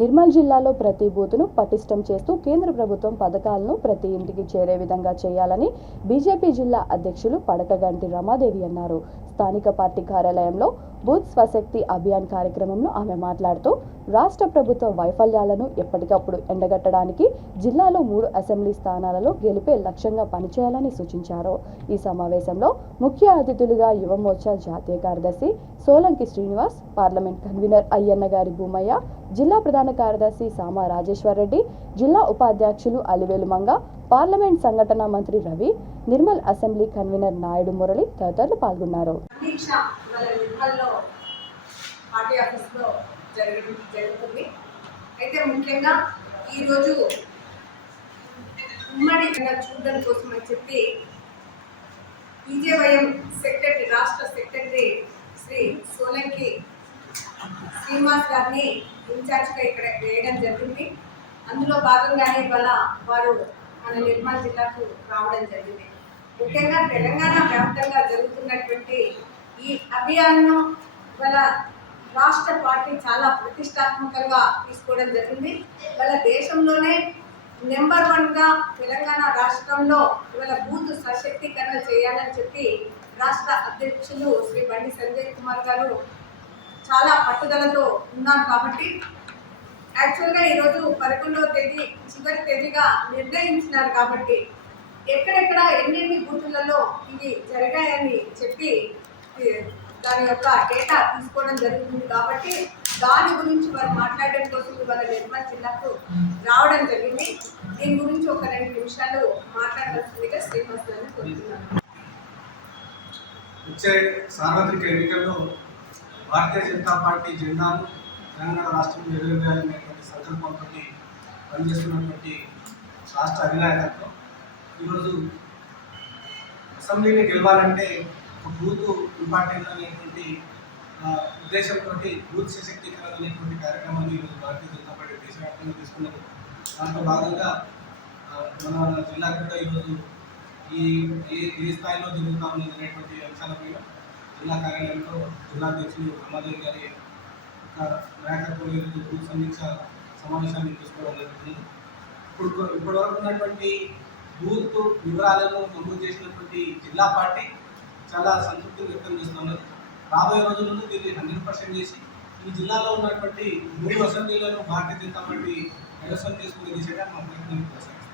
నిర్మల్ జిల్లాలో ప్రతి బూత్ను పటిష్టం చేస్తూ కేంద్ర ప్రభుత్వం పథకాలను ప్రతి ఇంటికి చేరే విధంగా చేయాలని బీజేపీ జిల్లా అధ్యక్షులు పడకగంటి రమాదేవి అన్నారు. స్థానిక పార్టీ కార్యాలయంలో బూత్ స్వశక్తి అభియాన్ కార్యక్రమంలో ఆమె మాట్లాడుతూ రాష్ట్ర ప్రభుత్వ వైఫల్యాలను ఎప్పటికప్పుడు ఎండగట్టడానికి జిల్లాలో 3 అసెంబ్లీ స్థానాలలో గెలిపే లక్ష్యంగా పనిచేయాలని సూచించారు. ఈ సమావేశంలో ముఖ్య అతిథులుగా యువమోర్చా జాతీయ కార్యదర్శి సోలంకి శ్రీనివాస్, పార్లమెంట్ కన్వీనర్ అయ్యన్నగారి భూమయ్య, జిల్లా ప్రధాన కార్యదర్శి సామా రాజేశ్వర్ రెడ్డి, జిల్లా ఉపాధ్యక్షులు అలివేలు మంగ, పార్లమెంట్ సంఘటన మంత్రి రవి, నిర్మల్ అసెంబ్లీ కన్వీనర్ నాయుడు మురళి తదితరులు పాల్గొన్నారు. జరుగుతుంది. అయితే ముఖ్యంగా ఈరోజు ఉమ్మడి చూడడం కోసం అని చెప్పి బీజేవైఎం సెక్రటరీ, రాష్ట్ర సెక్రటరీ శ్రీ సోలంకి శ్రీనివాస్ గారిని ఇన్ఛార్జ్గా ఇక్కడ వేయడం జరిగింది. అందులో భాగంగానే ఇవాళ వారు మన నిర్మల్ జిల్లాకు రావడం జరిగింది. ముఖ్యంగా తెలంగాణ వ్యాప్తంగా జరుగుతున్నటువంటి ఈ అభియాన్ను ఇవాళ రాష్ట్ర పార్టీ చాలా ప్రతిష్టాత్మకంగా తీసుకోవడం జరిగింది. ఇవాళ దేశంలోనే నెంబర్ 1గా తెలంగాణ రాష్ట్రంలో ఇవాళ బూత్ సశక్తీకరణ చేయాలని చెప్పి రాష్ట్ర అధ్యక్షులు శ్రీ బండి సంజయ్ కుమార్ గారు చాలా పట్టుదలతో ఉన్నారు. కాబట్టి యాక్చువల్గా ఈరోజు 11వ తేదీ చివరి తేదీగా నిర్ణయించినారు. కాబట్టి ఎక్కడెక్కడ ఎన్నెన్ని బూతులలో ఇవి జరిగాయని చెప్పి దాని యొక్క డేటా తీసుకోవడం జరుగుతుంది. కాబట్టి దాని గురించి వారు మాట్లాడడం కోసం ఇవాళ నిర్మల్ జిల్లాకు రావడం జరిగింది. దీని గురించి ఒక 2 నిమిషాలు మాట్లాడవలసిందిగా శ్రీనివాస్ గారిని కోరుతున్నాను. వచ్చే సార్వత్రిక ఎన్నికల్లో భారతీయ జనతా పార్టీ జెండాను తెలంగాణ రాష్ట్రంలో ఎదురవేయాలనేటువంటి సంకల్పంతో పనిచేస్తున్నటువంటి రాష్ట్ర అధినాయకత్వం ఈరోజు అసెంబ్లీని గెలవాలంటే ఒక బూత్ ఇంపార్టెంట్ అనేటువంటి ఉద్దేశంతో బూత్ సశక్తీకరణ అనేటువంటి కార్యక్రమాన్ని ఈరోజు భారతీయ జనతా పార్టీ దేశవ్యాప్తంగా తీసుకున్నది. దాంట్లో భాగంగా మన జిల్లాకు కూడా ఈరోజు ఏ స్థాయిలో జరుగుతూ ఉన్నది అనేటువంటి అంశాలపై జిల్లా కార్యాలయంలో జిల్లా అధ్యక్షులు రమాదేవి గారి నాయకత్వంలో ఈరోజు బూత్ సమీక్ష సమావేశాన్ని తీసుకోవడం జరుగుతుంది. ఇప్పటివరకు ఉన్నటువంటి బూత్ వివరాలను నమోదు చేసినటువంటి జిల్లా పార్టీ చాలా సంతృప్తి వ్యక్తం చేస్తున్నది. రాబోయే రోజుల్లో దీన్ని 100% చేసి ఈ జిల్లాలో ఉన్నటువంటి 3 అసెంబ్లీలను భారతీయ జనతా పార్టీ కైవసం చేసుకునే దిశగా మా ప్రయత్నాన్ని కొనసాగిస్తాం.